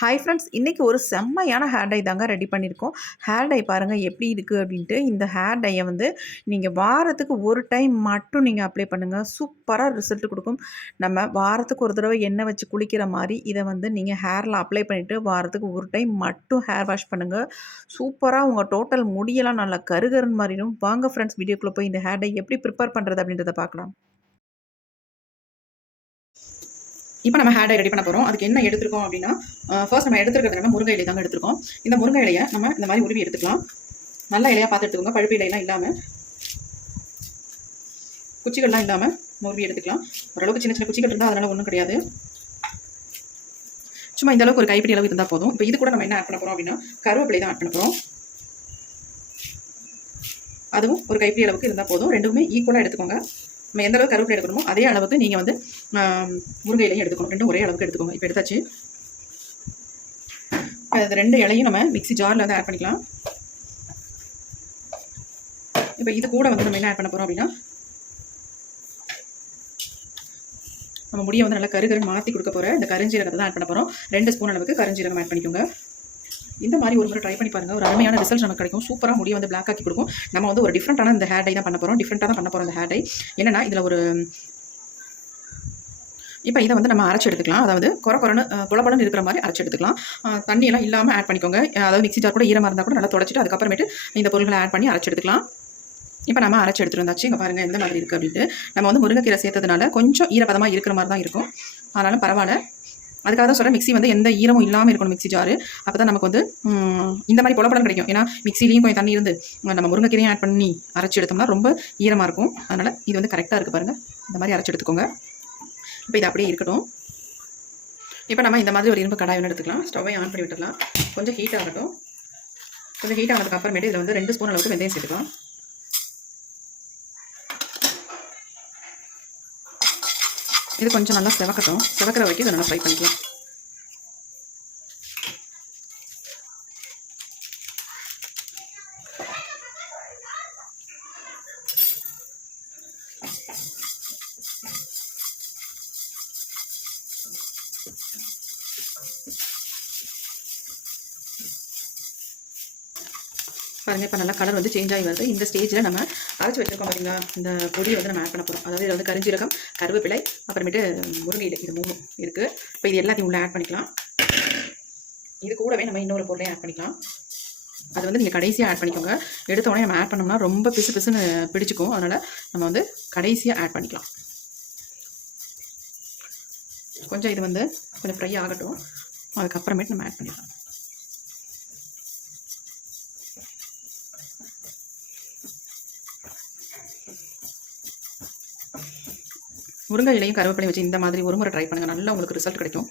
Hi friends இன்றைக்கி ஒரு செம்மையான ஹேர் டை தாங்க ரெடி பண்ணியிருக்கோம். ஹேர் டை பாருங்கள் எப்படி இருக்குது அப்படின்ட்டு. இந்த ஹேர் டையை வந்து நீங்கள் வாரத்துக்கு ஒரு டைம் மட்டும் நீங்கள் அப்ளை பண்ணுங்கள் சூப்பராக ரிசல்ட் கொடுக்கும். நம்ம வாரத்துக்கு ஒரு தடவை எண்ணெய் வச்சு குளிக்கிற மாதிரி இதை வந்து நீங்கள் ஹேரில் அப்ளை பண்ணிவிட்டு வாரத்துக்கு ஒரு டைம் மட்டும் ஹேர் வாஷ் பண்ணுங்கள் சூப்பராக உங்கள் டோட்டல் முடியெல்லாம் நல்லா கருகருன்னு மாறிடும். வாங்க ஃப்ரெண்ட்ஸ் வீடியோக்குள்ளே போய் இந்த ஹேர் டை எப்படி ப்ரிப்பேர் பண்ணுறது அப்படின்றத பார்க்கலாம். இப்போ நம்ம ஹேர் டை ரெடி பண்ண போகிறோம் அதுக்கு என்ன எடுத்துருக்கோம் அப்படின்னா ஃபர்ஸ்ட் நம்ம எடுத்துருக்கிறது நம்ம முருங்கை இலை தாங்க எடுத்துருக்கோம். இந்த முருங்கை இலையை நம்ம இந்த மாதிரி உருவி எடுத்துக்கலாம். நல்ல இலையாக பார்த்து எடுத்துக்கோங்க. பழுப்பு இலையெல்லாம் இல்லாமல் குச்சிகள்லாம் இல்லாமல் உருவி எடுத்துக்கலாம். ஓரளவுக்கு சின்ன சின்ன குச்சிகள் இருந்தால் அதனால் ஒன்றும் கிடையாது. சும்மா இந்த அளவுக்கு ஒரு கைப்பிடி அளவு இருந்தால் போதும். இப்போ இது கூட நம்ம என்ன ஆட் பண்ண போகிறோம் அப்படின்னா கருவேப்பிலை தான் ஆட் பண்ண போகிறோம் அதுவும் ஒரு கைப்பிடி அளவுக்கு இருந்தால் போதும். ரெண்டுமே ஈக்குவலாக எடுத்துக்கோங்க. நம்ம எந்த அளவுக்கு கருவேப்பிலை எடுக்கணுமோ அதே அளவுக்கு நீங்கள் வந்து முருங்கை இலையும் எடுத்துக்கணும். ரெண்டும் ஒரே அளவுக்கு எடுத்துக்கோங்க. இப்போ எடுத்தாச்சு. அது ரெண்டு இலையும் நம்ம மிக்ஸி ஜாரில் வந்து ஆட் பண்ணிக்கலாம். இப்போ இது கூட வந்து நம்ம என்ன ஆட் பண்ண போகிறோம் அப்படின்னா நம்ம முடியை வந்து நல்லா கருகரு மாற்றி கொடுக்க போகிற இந்த கருஞ்சீரகத்தை தான் ஆட் பண்ண போகிறோம் ரெண்டு ஸ்பூன் அளவுக்கு கருஞ்சீரகம் ஆட் பண்ணிக்கோங்க. இந்த மாதிரி ஒரு முறை ட்ரை பண்ணி பாருங்க. ஒரு அருமையான ரிசல்ட் நமக்கு கிடைக்கும். சூப்பராக முடியை வந்து பிளாக் ஆக்கி கொடுக்கும். நம்ம வந்து ஒரு டிஃப்ரெண்ட்டான இந்த ஹேர் டை தான் பண்ண போகிறோம் டிஃப்ரெண்ட்டாக தான் பண்ண போகிறோம் இந்த ஹேர் டை என்னன்னா இதில் ஒரு இப்போ இதை வந்து நம்ம அரைச்சி எடுத்துக்கலாம். அதாவது குறை குறைன்னு புலப்படன்னு இருக்கிற மாதிரி அரைச்சி எடுத்துக்கலாம். தண்ணியெல்லாம் இல்லாமல் ஆட் பண்ணிக்கோங்க. அதாவது மிக்ஸி ஜார் கூட ஈரமாக இருந்தால் கூட நல்லா தொடச்சிட்டு அதுக்கப்புறமேட்டு இந்த பொருள்களை ஆட் பண்ணி அரைச்சி எடுத்துக்கலாம். இப்போ நம்ம அரைச்சி எடுத்துருந்தாச்சு. இங்கே பாருங்கள் எந்த மாதிரி இருக்குது அப்படின்ட்டு. நம்ம வந்து முருங்கைக்கீரை சேர்த்ததுனால கொஞ்சம் ஈரப்பதமாக இருக்கிற மாதிரி தான் இருக்கும். அதனால பரவாயில்ல. அதுக்காக தான் சொல்கிறேன் மிக்ஸி வந்து எந்த ஈரமும் இல்லாமல் இருக்கணும் மிக்ஸி ஜாரு அப்போ தான் நமக்கு வந்து இந்த மாதிரி புலப்படம் கிடைக்கும். ஏன்னா மிக்ஸிலையும் கொஞ்சம் தண்ணி இருந்து நம்ம முருங்கைக்கீரையும் ஆட் பண்ணி அரைச்சி எடுத்தோம்னா ரொம்ப ஈரமாக இருக்கும். அதனால் இது வந்து கரெக்டாக இருக்குது பாருங்கள் இந்த மாதிரி அரைச்சி எடுத்துக்கோங்க. இப்போ இது அப்படியே இருக்கட்டும். இப்போ நம்ம இந்த மாதிரி ஒரு இரும்பு கடாய் ஒன்று எடுத்துக்கலாம். ஸ்டவ்வை ஆன் பண்ணி விட்டுடலாம். கொஞ்சம் ஹீட் ஆகட்டும். கொஞ்சம் ஹீட் ஆனதுக்கு அப்புறமேட்டு இதில் வந்து ரெண்டு ஸ்பூன் அளவுக்கு வெந்தயம் சேர்த்துக்கலாம். இது கொஞ்சம் நல்லா செவக்கட்டும். செவக்கிற வரைக்கும் இதை நல்லா ஃப்ரை பண்ணிக்கலாம். பாருங்க இப்போ நல்லா கலர் வந்து சேஞ்ச் ஆகி வருது. இந்த ஸ்டேஜில் நம்ம அரைச்சி வச்சிருக்கோம் பார்த்தீங்களா இந்த பொடியை வந்து நம்ம ஆட் பண்ண போகிறோம் அதாவது இதில் வந்து கரிஞ்சீரகம் கருவேப்பிலை அப்புறமேட்டு முருங்கை இது மூணும் இருக்குது இப்போ இது எல்லாத்தையும் உள்ள ஆட் பண்ணிக்கலாம். இது கூடவே நம்ம இன்னொரு பொருளையும் ஆட் பண்ணிக்கலாம். அது வந்து நீங்கள் கடைசியாக ஆட் பண்ணிக்கோங்க. எடுத்த உடனே நம்ம ஆட் பண்ணோம்னா ரொம்ப பிசு பிசுன்னு பிடிச்சிக்கும். அதனால் நம்ம வந்து கடைசியாக ஆட் பண்ணிக்கலாம். கொஞ்சம் இது வந்து கொஞ்சம் ஃப்ரை ஆகட்டும். அதுக்கப்புறமேட்டு நம்ம ஆட் பண்ணிக்கலாம். முருங்கை இலையும் கருவேப்பிலையும் வச்சு இந்த மாதிரி ஒரு முறை ட்ரை பண்ணுங்கள் நல்லா உங்களுக்கு ரிசல்ட் கிடைக்கும்.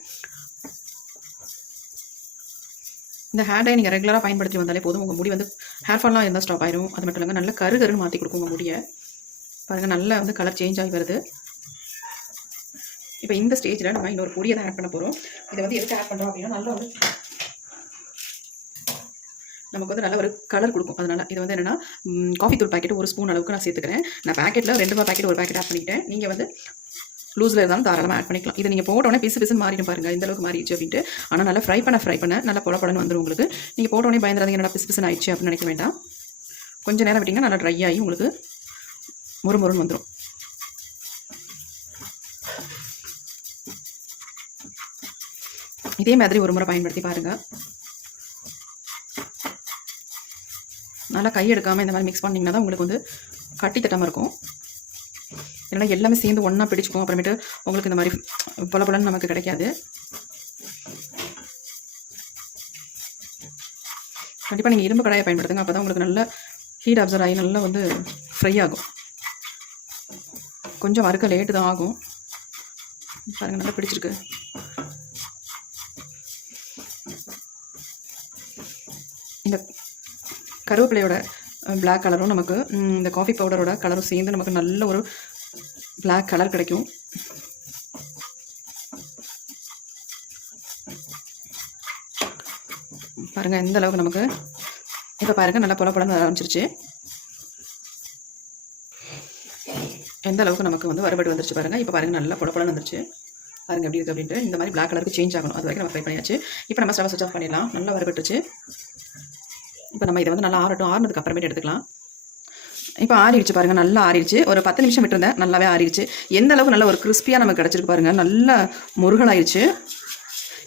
இந்த ஹேர் டை நீங்கள் ரெகுலராக பயன்படுத்தி வந்தாலே போதும். உங்கள் முடி வந்து ஹேர் ஃபால்லாம் இருந்தால் ஸ்டாப் ஆயிரும். அது மட்டும் இல்லைங்க நல்ல கரு கருன்னு மாற்றி கொடுக்கும் உங்கள் முடியை. பாருங்கள் நல்லா வந்து கலர் சேஞ்ச் ஆகி வருது. இப்போ இந்த ஸ்டேஜில் நம்ம இன்னொரு பொடியை தான் ஆட் பண்ண போகிறோம் இதை வந்து எதுக்கு ஆட் பண்ணுறோம் அப்படின்னா நல்லா வந்து நமக்கு வந்து நல்ல ஒரு கலர் கொடுக்கும். அதனால் இது வந்து என்னென்னா காஃபி தூள் பாக்கெட் ஒரு ஸ்பூன் அளவுக்கு நான் சேர்த்துக்கிறேன். நான் பாக்கெட்டில் ரெண்டு ரூபா பாக்கெட் ஒரு பாக்கெட் ஆட் பண்ணிக்கிட்டேன். நீங்கள் வந்து லூஸில் இருந்தாலும் தாராளமாக ஆட் பண்ணிக்கலாம். இதை நீங்கள் போட்டோடனே பிசு பிசுன்னு மாறிடும் பாருங்கள் இந்த அளவுக்கு மாறிடுச்சு அப்படின்ட்டு. ஆனால் நல்லா ஃப்ரை பண்ண ஃப்ரை பண்ண நல்லா பொல பொலன்னு வந்துடும் உங்களுக்கு நீங்கள் போட்டோடனே பயந்துறாதீங்க நல்லா பிசு பிசுன்னு ஆயிடுச்சு அப்படின்னு நினைக்க வேண்டாம். கொஞ்சம் நேரம் விட்டிங்கன்னா நல்லா ட்ரை ஆகி உங்களுக்கு முறுமுறுன்னு வந்துடும் இதே மாதிரி ஒரு முறை பயன்படுத்தி பாருங்கள் நல்லா கை எடுக்காமல் இந்த மாதிரி மிக்ஸ் பண்ணிங்கன்னா தான் உங்களுக்கு வந்து கட்டி தட்டாமல் இருக்கும். இல்லைன்னா எல்லாமே சேர்ந்து ஒன்றா பிடிச்சிக்கும். அப்புறமேட்டு உங்களுக்கு இந்த மாதிரி பொல பொலன்னு நமக்கு கிடைக்காது. கண்டிப்பாக நீங்கள் இரும்பு கடாயை பயன்படுத்துங்க. அப்போ தான் உங்களுக்கு நல்ல ஹீட் அப்சர்வ் ஆகி நல்லா வந்து ஃப்ரை ஆகும். கொஞ்சம் வறுக்க லேட்டு தான் ஆகும். பாருங்கள் நல்லா பிடிச்சிருக்கு. இந்த கருவேப்பிலையோட பிளாக் கலரும் நமக்கு இந்த காஃபி பவுடரோட கலரும் சேர்ந்து நமக்கு நல்ல ஒரு பிளாக் கலர் கிடைக்கும். பாருங்கள் எந்த அளவுக்கு நமக்கு. இப்போ பாருங்கள் நல்லா பொல பொலன்னு ஆரம்பிச்சிருச்சு. எந்த அளவுக்கு நமக்கு வந்து வறுபட்டு வந்துருச்சு பாருங்கள் இப்போ பாருங்கள் நல்லா பொல பொலன்னு வந்துருச்சு. பாருங்க எப்படி இருக்குது அப்படின்ட்டு. இந்த மாதிரி பிளாக் கலருக்கு சேஞ்ச் ஆகணும். அது வரைக்கும் நம்ம ஃப்ரை பண்ணியாச்சு. இப்போ நம்ம ஸ்டவ் சுவிச் ஆஃப் பண்ணிடலாம். நல்லா வரப்பட்டுச்சு இப்போ நம்ம இதை வந்து நல்லா ஆறட்டும். ஆறுனதுக்கு அப்புறமேட்டு எடுத்துக்கலாம். இப்போ ஆறிடுச்சு பாருங்க நல்லா ஆறிடுச்சு. ஒரு பத்து நிமிஷம் விட்டுருந்தேன் நல்லாவே ஆறிடுச்சு. எந்த அளவுக்கு நல்ல ஒரு கிறிஸ்பியாக நமக்கு கிடச்சிருக்கு பாருங்க நல்லா முருகலாயிருச்சு.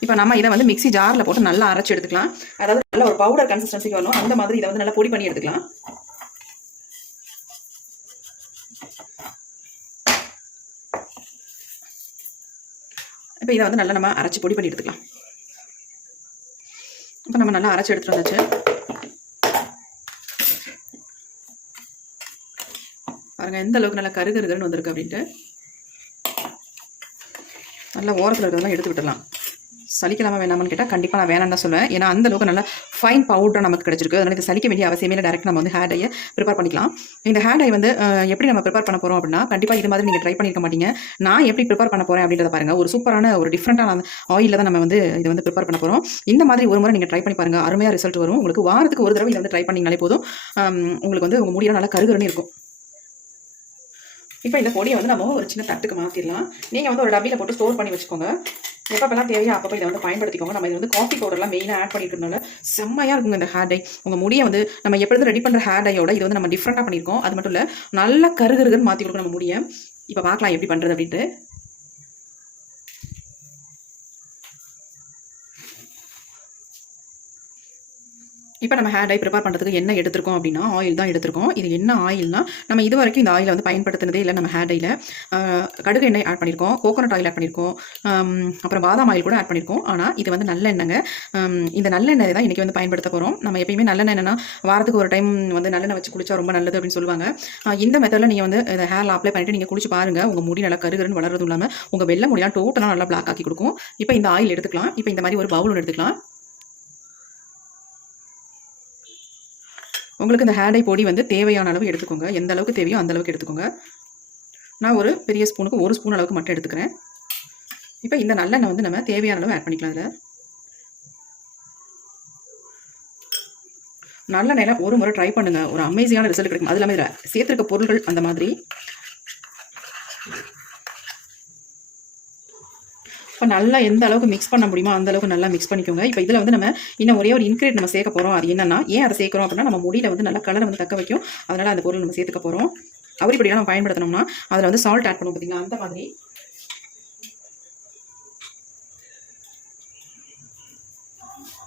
இப்போ நம்ம இதை வந்து மிக்ஸி ஜாரில் போட்டு நல்லா அரைச்சி எடுத்துக்கலாம். அதாவது நல்ல ஒரு பவுடர் கன்சிஸ்டன்சிக்கு வரணும். அந்த மாதிரி இதை வந்து நல்லா பொடி பண்ணி எடுத்துக்கலாம். இப்போ இதை வந்து நல்லா நம்ம அரைச்சி பொடி பண்ணி எடுத்துக்கலாம். இப்போ நம்ம நல்லா அரைச்சி எடுத்துட்டு வந்தாச்சு. பாருங்க எந்த அளவுக்கு நல்லா கரு கருகருன்னு வந்திருக்கு அப்படின்ட்டு. நல்லா ஓரத்தில் இருக்கிறதெல்லாம் எடுத்து விட்டுடலாம். சலிக்கலாமா வேணாமான்னு கேட்டால் கண்டிப்பாக நான் வேணாம்னு தான் சொல்லுவேன். ஏன்னா அந்த அளவுக்கு நல்லா ஃபைன் பவுடர் நமக்கு கிடச்சிருக்கு. அதனால் இது சலிக்க வேண்டிய அவசியமே இல்லை. டேரக்ட் நம்ம வந்து ஹேர் டையை ப்ரிப்பேர் பண்ணிக்கலாம். இந்த ஹேர் டை வந்து எப்படி நம்ம ப்ரிப்பேர் பண்ண போகிறோம் அப்படின்னா கண்டிப்பாக இது மாதிரி நீங்கள் ட்ரை பண்ணியிருக்க மாட்டீங்க. நான் எப்படி ப்ரிப்பேர் பண்ண போகிறேன் அப்படின்றத பாருங்கள் ஒரு சூப்பரான ஒரு டிஃப்ரெண்டான ஆயிலில் தான் நம்ம வந்து இதை வந்து ப்ரிப்பேர் பண்ண போகிறோம் இந்த மாதிரி ஒரு முறை நீங்கள் ட்ரை பண்ணி பாருங்கள் அருமையாக ரிசல்ட் வரும். உங்களுக்கு வாரத்துக்கு ஒரு தடவை இதை வந்து ட்ரை பண்ணிங்கனாலே போதும். உங்களுக்கு வந்து உங்கள் முடியெல்லாம் நல்லா கருகருன்னு இருக்கும். இப்போ இந்த பொடியை வந்து நம்ம ஒரு சின்ன தட்டுக்கு மாற்றிடலாம் நீங்கள் வந்து ஒரு டப்பியில் போட்டு ஸ்டோர் பண்ணி வச்சுக்கோங்க. எப்பப்பெல்லாம் தேவையோ அப்பப்போ இதை வந்து பயன்படுத்திக்கோங்க. நம்ம இது வந்து காஃபி பவுடர்லாம் மெயினாக ஆட் பண்ணிக்கிறதுனால செம்மையாக இருக்குங்க இந்த ஹேர் டை உங்கள் முடியை வந்து நம்ம எப்பொழுதும் ரெடி பண்ணுற ஹேர் டையோட இது வந்து நம்ம டிஃப்ரெண்ட்டாக பண்ணியிருக்கோம். அது மட்டும் இல்லை நல்லா கருகருகன்னு மாற்றி கொடுக்கணும் நம்ம முடியை. இப்போ பார்க்கலாம் எப்படி பண்ணுறது அப்படின்ட்டு. இப்போ நம்ம ஹேர் டை ப்ரிப்பேர் பண்ணுறதுக்கு என்ன எடுத்திருக்கோம் அப்படின்னா ஆயில் தான் எடுத்திருக்கோம். இது என்ன ஆயில்னா நம்ம இது வரைக்கும் இந்த ஆயிலை வந்து பயன்படுத்தினதே இல்லை நம்ம ஹேர் டையில் கடுகு எண்ணெய் ஆட் பண்ணியிருக்கோம் கோகோனட் ஆயில் ஆட் பண்ணியிருக்கோம் அப்புறம் பாதாம் ஆயில் கூட ஆட் பண்ணியிருக்கோம் ஆனால் இது வந்து நல்லெண்ணெய்ங்க இந்த நல்லெண்ணெய் தான் இன்றைக்கி வந்து பயன்படுத்த போகிறோம் நம்ம எப்பயுமே நல்லெண்ணெய்னா வாரத்துக்கு ஒரு டைம் வந்து நல்லெண்ணெய் வச்சு குளிச்சா ரொம்ப நல்லது அப்படின்னு சொல்லுவாங்க. இந்த மெத்தடில் நீங்கள் வந்து இந்த ஹேரில் அப்ளை பண்ணிட்டு நீங்கள் குளிச்சு பாருங்கள் உங்கள் முடி நல்லா கருகருன்னு வளர்றதும் இல்லாமல் உங்கள் வெள்ளை முடியெல்லாம் டோட்டலாக நல்லா பிளாக் ஆக்கி கொடுக்கும். இப்போ இந்த ஆயில் எடுத்துக்கலாம். இப்போ இந்த மாதிரி ஒரு பவுல் ஒன்று எடுத்துக்கலாம். உங்களுக்கு இந்த ஹேண்டை பொடி வந்து தேவையான அளவு எடுத்துக்கோங்க. எந்த அளவுக்கு தேவையோ அந்த அளவுக்கு எடுத்துக்கோங்க. நான் ஒரு பெரிய ஸ்பூனுக்கு ஒரு ஸ்பூன் அளவுக்கு மட்டும் எடுத்துக்கிறேன். இப்போ இந்த நல்லெண்ணெய் வந்து நம்ம தேவையான அளவு ஆட் பண்ணிக்கலாம் அதில் நல்லெண்ணெயில் ஒரு முறை ட்ரை பண்ணுங்கள் ஒரு அமேசிங்கான ரிசல்ட் கிடைக்கும். அது இல்லாமல் இதில் சேர்த்துருக்க பொருட்கள் அந்த மாதிரி. இப்போ நல்லா எந்த அளவுக்கு மிக்ஸ் பண்ண முடியுமோ அந்த அளவுக்கு நல்லா மிக்ஸ் பண்ணிக்கோங்க. இப்போ இதில் வந்து நம்ம இன்னும் ஒரே ஒரு இன்க்ரீட் நம்ம சேர்க்க போகிறோம் அது என்னன்னா ஏன் அதை சேர்க்குறோம் அப்படின்னா நம்ம முடியில வந்து நல்லா கலரை வந்து தக்க வைக்கும். அதனால் அந்த பொருள் நம்ம சேர்த்துக்க போகிறோம் அவரிப்படியாக நம்ம பயன்படுத்தினோம்னா அதில் வந்து சால்ட் ஆட் பண்ணுவோம் பார்த்தீங்களா அந்த மாதிரி.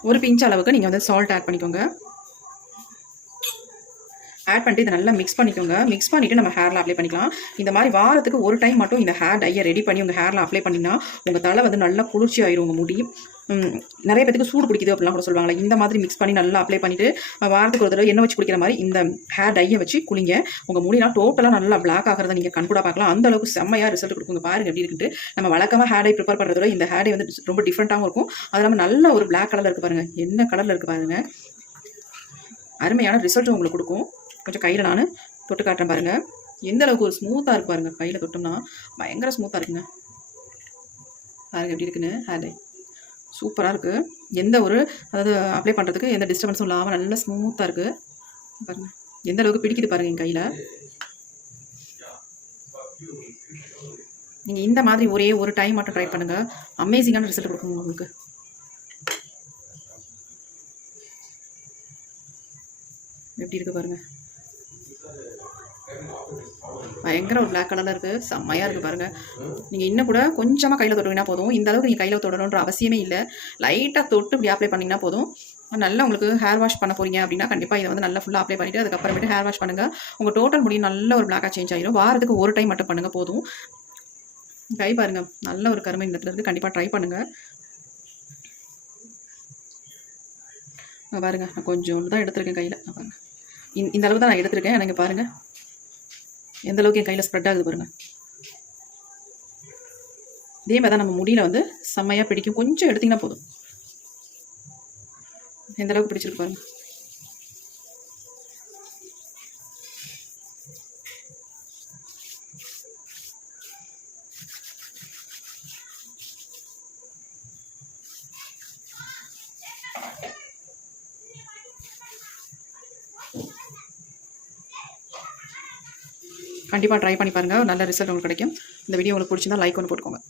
ஒரு பிஞ்ச் அளவுக்கு நீங்கள் வந்து சால்ட் ஆட் பண்ணிக்கோங்க. ஆட் பண்ணிட்டு இதை நல்லா மிக்ஸ் பண்ணிக்கோங்க. மிக்ஸ் பண்ணிவிட்டு நம்ம ஹேரில் அப்ளை பண்ணிக்கலாம். இந்த மாதிரி வாரத்துக்கு ஒரு டைம் மட்டும் இந்த ஹேர் டையை ரெடி பண்ணி உங்கள் ஹேரில் அப்ளை பண்ணிங்கன்னா உங்கள் தலை வந்து நல்லா குளிர்ச்சி ஆயிரும் உங்கள் முடி. நிறைய பேத்துக்கு சூடு பிடிக்குது அப்படிலாம் கூட சொல்லுவாங்களே இந்த மாதிரி மிக்ஸ் பண்ணி நல்லா அப்ளை பண்ணிவிட்டு வாரத்துக்கு ஒரு தடவை எண்ணெய் வச்சு குளிக்கிற மாதிரி இந்த ஹேர் டையை வச்சு குளிங்க. உங்கள் முடியெல்லாம் டோட்டலாக நல்லா பிளாக் ஆகிறத நீங்கள் கண்கூட பார்க்கலாம். அந்த அளவுக்கு செம்மையாக ரிசல்ட் கொடுக்குங்க. பாருங்க எப்படி இருக்குன்ட்டு. நம்ம வழக்கமாக ஹேர் டை ப்ரிப்பேர் பண்ணுறதோட இந்த ஹேர் டை வந்து ரொம்ப டிஃப்ரெண்ட்டாகவும் இருக்கும். அது இல்லாமல் நல்ல ஒரு பிளாக் கலரில் இருக்குது பாருங்கள் என்ன கலரில் இருக்குது பாருங்கள் அருமையான ரிசல்ட் உங்களுக்கு கொடுக்கும். கொஞ்சம் கையில் நான் தொட்டு காட்டுறேன் பாருங்கள் எந்த அளவுக்கு ஒரு ஸ்மூத்தாக இருக்கு பாருங்கள் கையில் தொட்டோம்னா பயங்கர ஸ்மூத்தாக இருக்குங்க. பாருங்கள் எப்படி இருக்குன்னு ஹேர் டை சூப்பராக இருக்குது எந்த ஒரு அதாவது அப்ளை பண்ணுறதுக்கு எந்த டிஸ்டர்பன்ஸும் இல்லாமல் நல்லா ஸ்மூத்தாக இருக்குது பாருங்க. எந்த அளவுக்கு பிடிக்குது பாருங்கள் என் கையில். நீங்கள் இந்த மாதிரி ஒரே ஒரு டைம் மட்டும் ட்ரை பண்ணுங்கள் அமேசிங்கான ரிசல்ட் கொடுக்கும் உங்களுக்கு. எப்படி இருக்குது பாருங்கள் பயங்கர ஒரு பிளாக் கலரில் இருக்குது செம்மையாக இருக்குது பாருங்கள் நீங்கள் இன்னும் கூட கொஞ்சமாக கையில் தொட்டுங்கன்னா போதும். இந்த அளவுக்கு நீங்கள் கையில் தொடணுன்ற அவசியமே இல்லை. லைட்டாக தொட்டு இப்படி அப்ளை பண்ணிங்கன்னா போதும். நல்லா உங்களுக்கு ஹேர் வாஷ் பண்ண போகிறீங்க அப்படின்னா கண்டிப்பாக இதை வந்து நல்லா ஃபுல்லாக அப்ளை பண்ணிவிட்டு அதுக்கப்புறமேட்டு ஹேர் வாஷ் பண்ணுங்கள் உங்கள் டோட்டல் முடியும் நல்ல ஒரு பிளாக்காக சேஞ்ச் ஆகிடும் வாரத்துக்கு ஒரு டைம் மட்டும் பண்ணுங்கள் போதும். கை பாருங்கள் நல்ல ஒரு கருமை இந்த இடத்துல கண்டிப்பாக ட்ரை பண்ணுங்கள் பாருங்கள் நான் கொஞ்சம் தான் எடுத்திருக்கேன் கையில். பாருங்கள் இந்த- இந்த அளவு தான் நான் எடுத்திருக்கேன். எனக்கு பாருங்கள் எந்த அளவுக்கு என் கையில் ஸ்ப்ரெட் ஆகுது பாருங்கள் இதே மாதிரி தான் நம்ம முடியில் வந்து செம்மையாக பிடிக்கும். கொஞ்சம் எடுத்திங்கன்னா போதும். எந்த அளவுக்கு பிடிச்சிருக்கு பாருங்கள் கண்டிப்பாக ட்ரை பண்ணி பாருங்கள் நல்ல ரிசல்ட் உங்களுக்கு கிடைக்கும். இந்த வீடியோ உங்களுக்கு பிடிச்சிருந்தா லைக் ஒன்று போட்டுக்கோங்க.